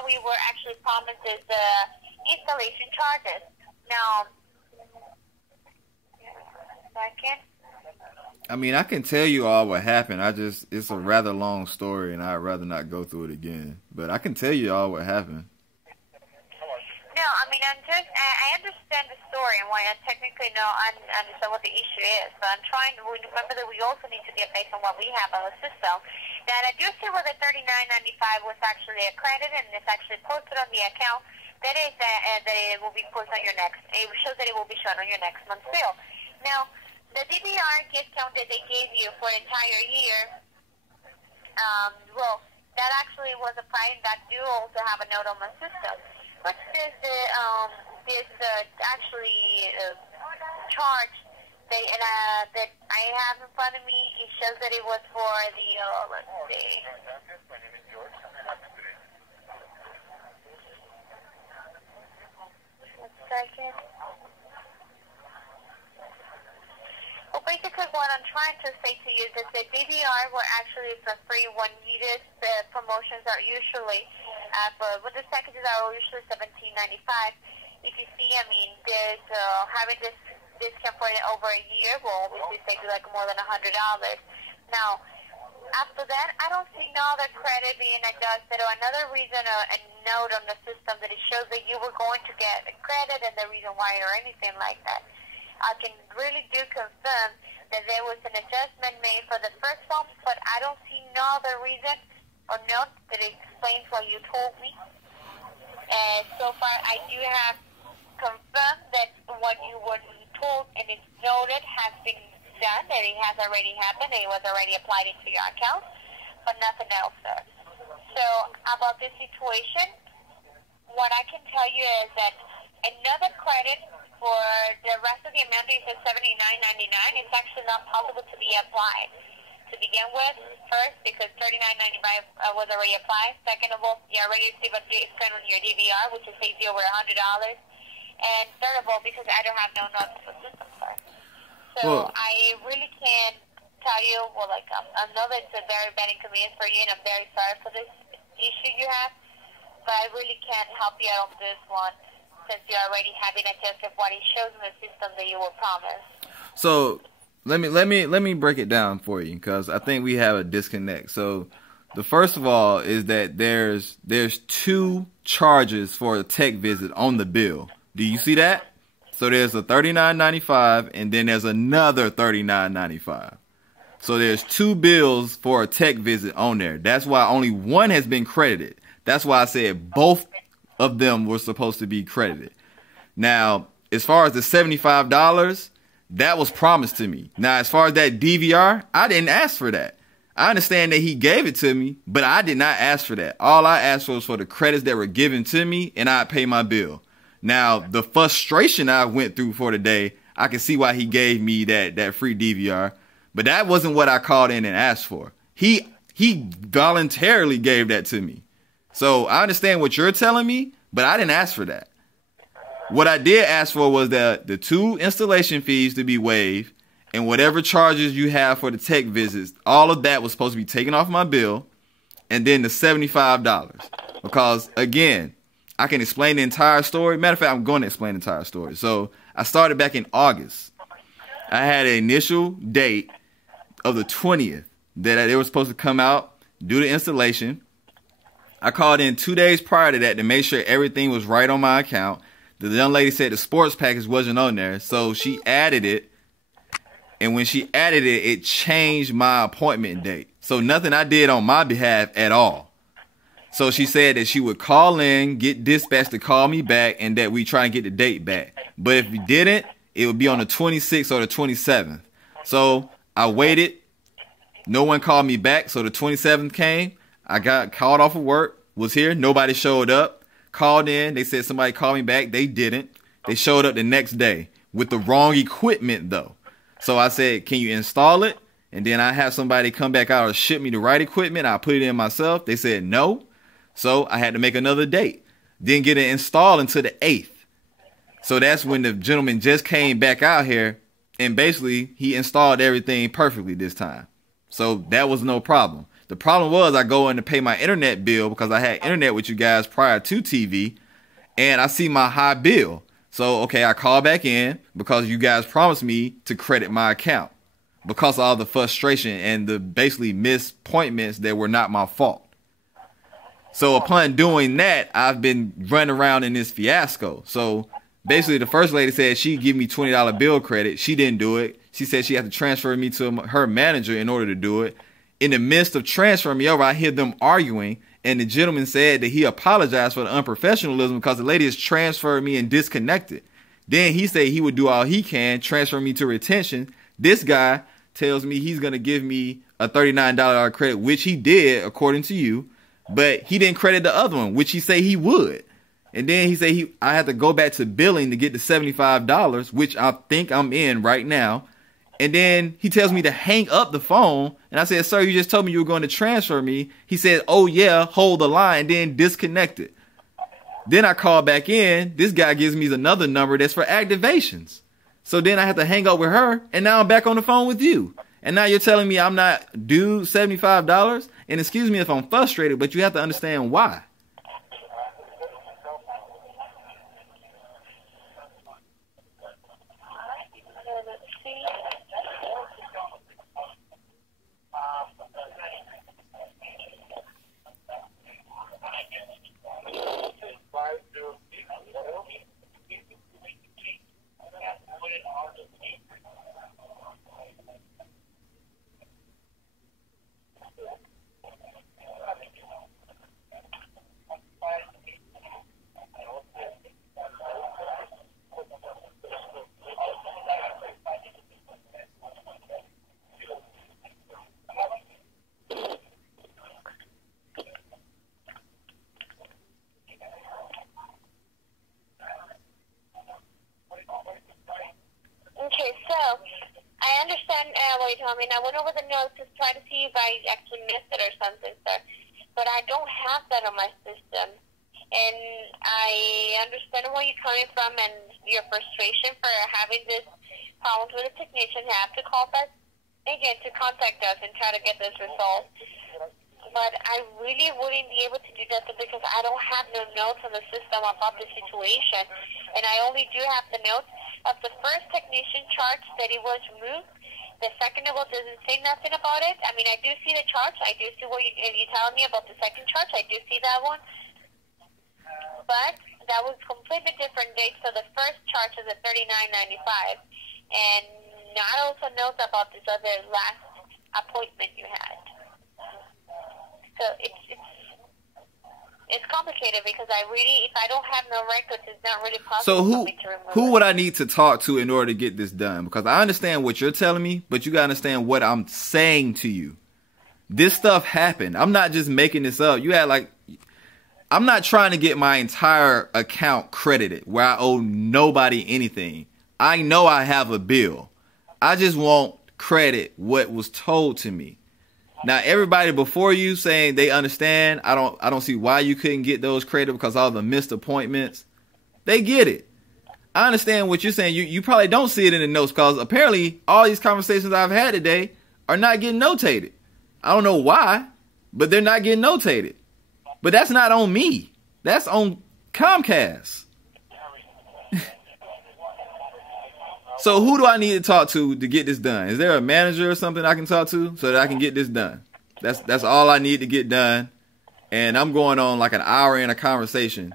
what we were actually promised is the installation charges. Now, second. I mean, I can tell you all what happened. It's a rather long story, and I'd rather not go through it again. But I can tell you all what happened. No, I mean, I understand the story and why I technically understand what the issue is. But I'm trying to remember that we also need to get based on what we have on the system. That I do see where the $39.95 was actually a credit and it's actually posted on the account. That is that it will be posted on your next. It shows that it will be shown on your next month's bill. Now, the DVR discount that they gave you for an entire year, well, that actually was a price that do also have a note on my system. What's this actually charge that I have in front of me? It shows that it was for the, let's see. One second. Well, basically what I'm trying to say to you is that the DVR were actually for free when you did. The promotions are usually but the packages are usually $17.95. If you see, I mean, there's having this discount for over a year will obviously save you like more than $100. Now, after that, I don't see no other credit being adjusted or another reason a note on the system that it shows that you were going to get a credit and the reason why or anything like that. I can really do confirm that there was an adjustment made for the first one, but I don't see no other reason or note that explains what you told me. And so far, I do have confirmed that what you were told and it's noted has been done, that it has already happened, and it was already applied into your account, but nothing else, sir. So about this situation, what I can tell you is that another credit for the rest of the amount is $79.99. It's actually not possible to be applied. To begin with, first, because $39.95 was already applied. Second of all, you already received a discount on your DVR, which is saves you over $100. And third of all, because I don't have no notes for system, sir. So I really can't tell you, well, like, I know that it's a very bad inconvenience for you, and I'm very sorry for this issue you have, but I really can't help you out on this one, since you already having adjusted what it shows in the system that you were promised. So let me break it down for you, because I think we have a disconnect. So the first of all is that there's two charges for a tech visit on the bill. Do you see that? So there's a $39.95 and then there's another $39.95. So there's two bills for a tech visit on there. That's why only one has been credited. That's why I said both of them were supposed to be credited. Now, as far as the $75, that was promised to me. Now, as far as that DVR, I didn't ask for that. I understand that he gave it to me, but I did not ask for that. All I asked for was for the credits that were given to me, and I'd pay my bill. Now, the frustration I went through for the day, I can see why he gave me that free DVR, but that wasn't what I called in and asked for. He voluntarily gave that to me. So I understand what you're telling me, but I didn't ask for that. What I did ask for was the two installation fees to be waived, and whatever charges you have for the tech visits, all of that was supposed to be taken off my bill, and then the $75. Because, again, I can explain the entire story. Matter of fact, I'm going to explain the entire story. So I started back in August. I had an initial date of the 20th that they were supposed to come out, do the installation. I called in 2 days prior to that to make sure everything was right on my account. The young lady said the sports package wasn't on there, so she added it. And when she added it, it changed my appointment date. So nothing I did on my behalf at all. So she said that she would call in, get dispatched to call me back, and that we try and get the date back. But if we didn't, it would be on the 26th or the 27th. So I waited. No one called me back. So the 27th came. I got called off of work, was here. Nobody showed up. Called in. They said somebody called me back. They didn't. They showed up the next day with the wrong equipment, though. So I said, can you install it? And then I have somebody come back out or ship me the right equipment. I put it in myself. They said no. So I had to make another date. Didn't get it installed until the 8th. So that's when the gentleman just came back out here, and basically he installed everything perfectly this time. So that was no problem. The problem was I go in to pay my internet bill because I had internet with you guys prior to TV, and I see my high bill. So, okay, I call back in because you guys promised me to credit my account because of all the frustration and the basically missed appointments that were not my fault. So upon doing that, I've been running around in this fiasco. So basically the first lady said she'd give me $20 bill credit. She didn't do it. She said she had to transfer me to her manager in order to do it. In the midst of transferring me over, I hear them arguing. And the gentleman said that he apologized for the unprofessionalism because the lady has transferred me and disconnected. Then he said he would do all he can, transfer me to retention. This guy tells me he's going to give me a $39 credit, which he did, according to you. But he didn't credit the other one, which he said he would. And then he said I had to go back to billing to get the $75, which I think I'm in right now. And then he tells me to hang up the phone. And I said, sir, you just told me you were going to transfer me. He said, oh, yeah, hold the line, then disconnected. Then I call back in. This guy gives me another number that's for activations. So then I have to hang up with her. And now I'm back on the phone with you. And now you're telling me I'm not due $75? And excuse me if I'm frustrated, but you have to understand why. Okay, so I understand what you're telling me. And I went over the notes to try to see if I actually missed it or something, sir. But I don't have that on my system. And I understand where you're coming from and your frustration for having this problems with a technician. Have to call back again to contact us and try to get this resolved. But I really wouldn't be able to do that because I don't have no notes on the system about the situation. And I only do have the notes of the first technician charge that it was removed. The second of all doesn't say nothing about it. I mean, I do see the charge. I do see what you're telling me about the second charge. I do see that one. But that was completely different date. So the first charge is at $39.95. And I also know about this other last appointment you had. So it's complicated because if I don't have no records, it's not really possible for me to remove it. Who would I need to talk to in order to get this done? Because I understand what you're telling me, but you got to understand what I'm saying to you. This stuff happened. I'm not just making this up. I'm not trying to get my entire account credited where I owe nobody anything. I know I have a bill. I just want credit what was told to me. Now, everybody before you saying they understand, I don't see why you couldn't get those credit because all the missed appointments. They get it. I understand what you're saying. You probably don't see it in the notes because apparently all these conversations I've had today are not getting notated. I don't know why, but they're not getting notated. But that's not on me. That's on Comcast. So who do I need to talk to get this done? Is there a manager or something I can talk to so that I can get this done? That's all I need to get done. And I'm going on like an hour in a conversation.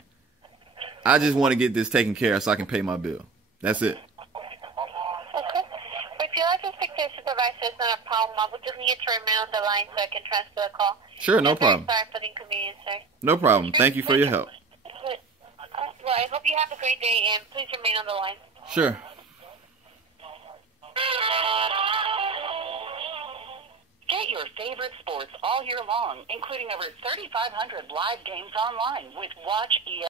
I just want to get this taken care of so I can pay my bill. That's it. Okay. If you'd like to speak to a supervisor, it's not a problem. I would just need to remain on the line so I can transfer the call. Sure, no problem. Sorry for the inconvenience, sir. No problem. Thank you for your help. Well, I hope you have a great day, and please remain on the line. Sure. Get your favorite sports all year long, including over 3,500 live games online with Watch ESPN.